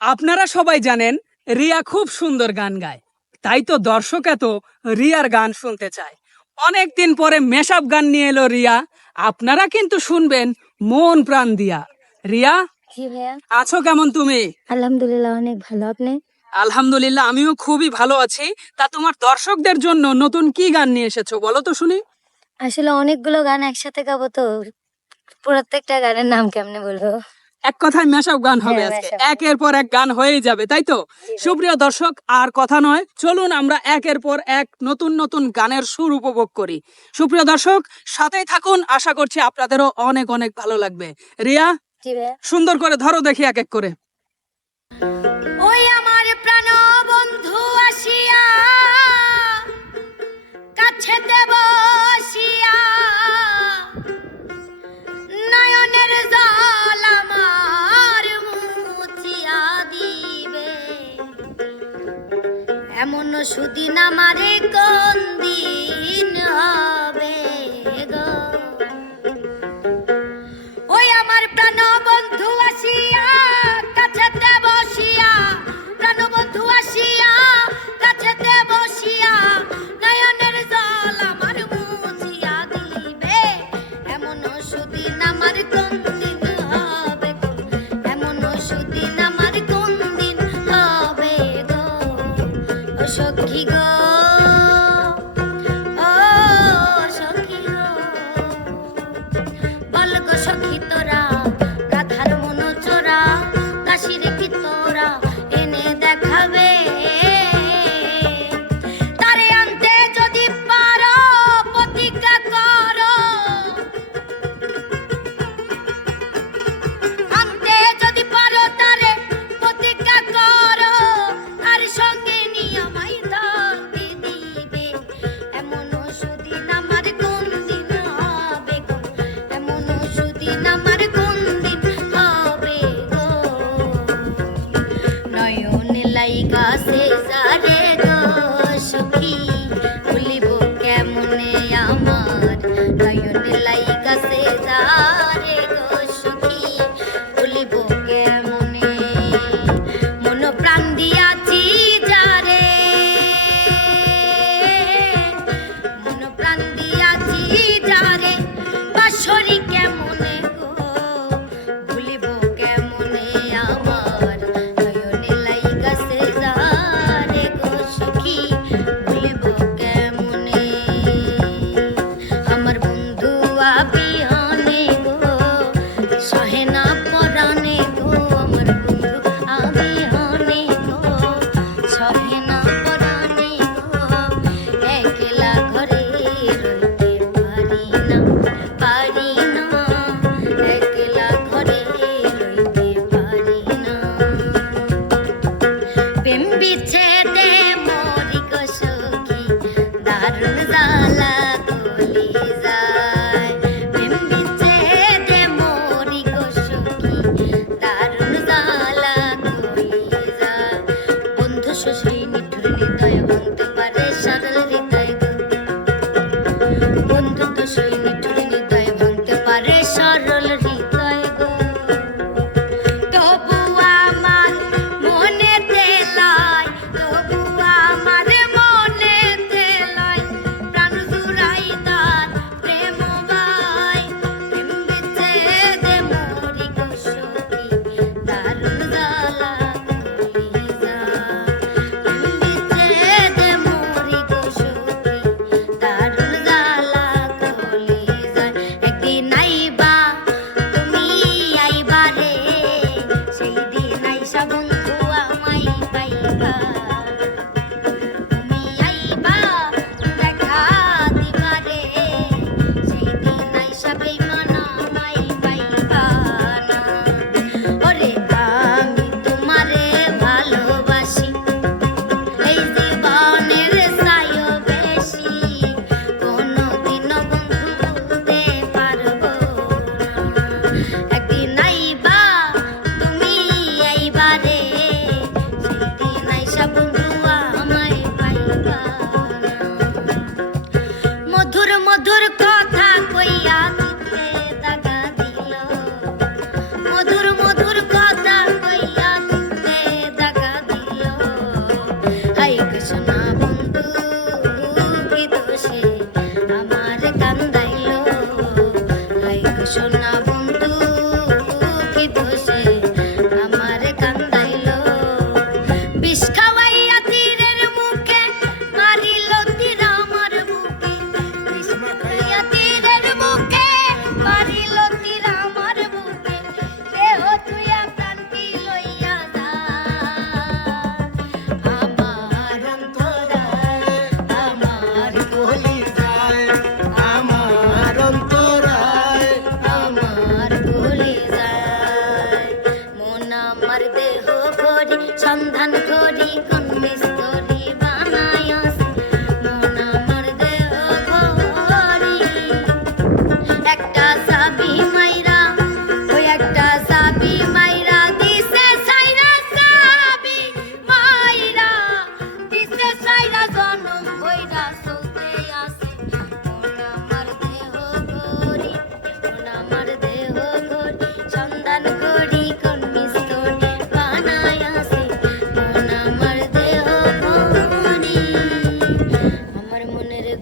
আপনারা সবাই জানেন রিয়া খুব সুন্দর গান গায়। তাই তো দর্শক এত রিয়ার গান শুনতে চায়। অনেক দিন পরে মেশাপ গান নিয়ে এলো রিয়া। আপনারা কিন্তু শুনবেন মন প্রাণ দিয়া। রিয়া জি ভাইয়া। আছো কেমন তুমি? আলহামদুলিল্লাহ অনেক ভালো। আপনি? আলহামদুলিল্লাহ আমিও খুবই ভালো আছি। তা তোমার দর্শকদের জন্য নতুন কি গান নিয়ে এসেছ বলো তো শুনি। আসলে অনেকগুলো গান একসাথে গাবো তো। প্রত্যেকটা গানের নাম কেমনে বলব? এক কথায় মেশাপ গান হবে আজকে। একের পর এক গান হয়ে যাবে তাই তো? সুপ্রিয় দর্শক আর কথা নয় চলুন আমরা একের পর এক নতুন নতুন গানের সুর উপভোগ করি। সুপ্রিয় দর্শক সাথেই থাকুন আশা করছি আপনাদেরও অনেক অনেক ভালো লাগবে। রিয়া সুন্দর করে ধরো দেখি এক এক করে। সুদিন আমারে কোন দিন 食器 Zala.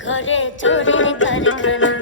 これ取りにかるかな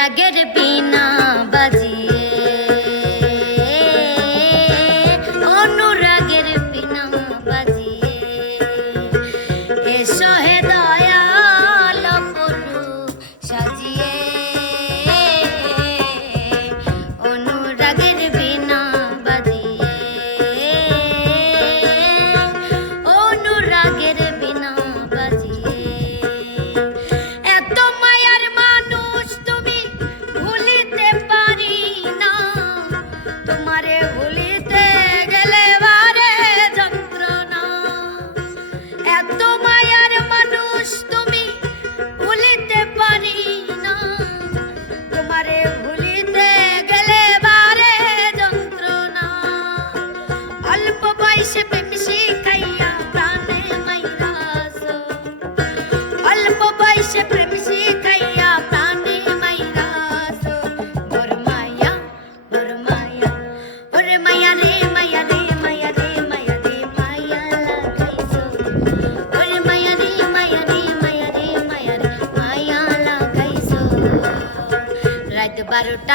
রাগের বিনা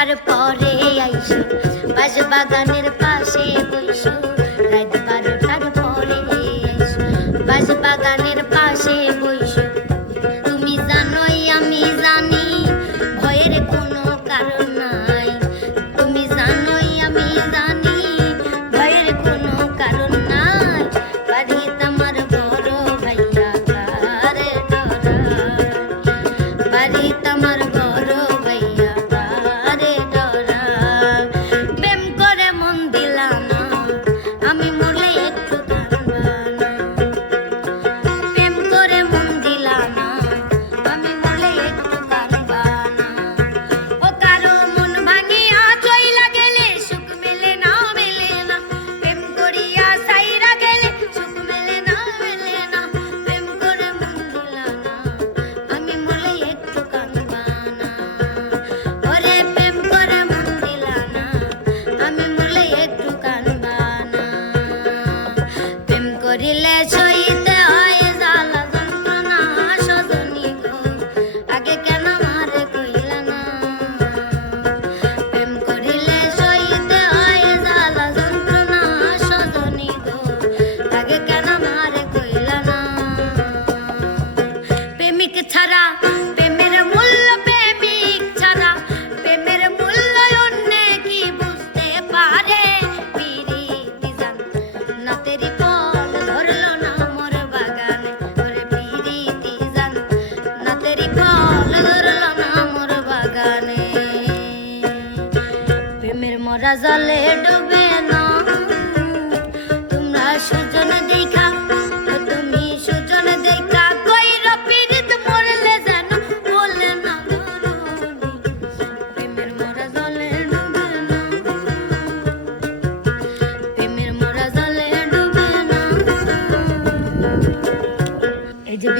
তারপরে আইসি। বাজ বাগানের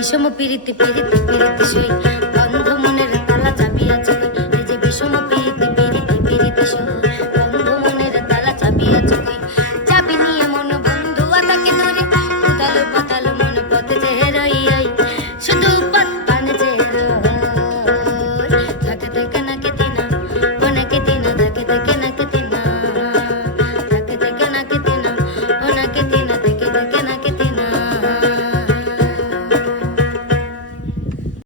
বিষম পিরিতি পিরিতি পিরিতি সই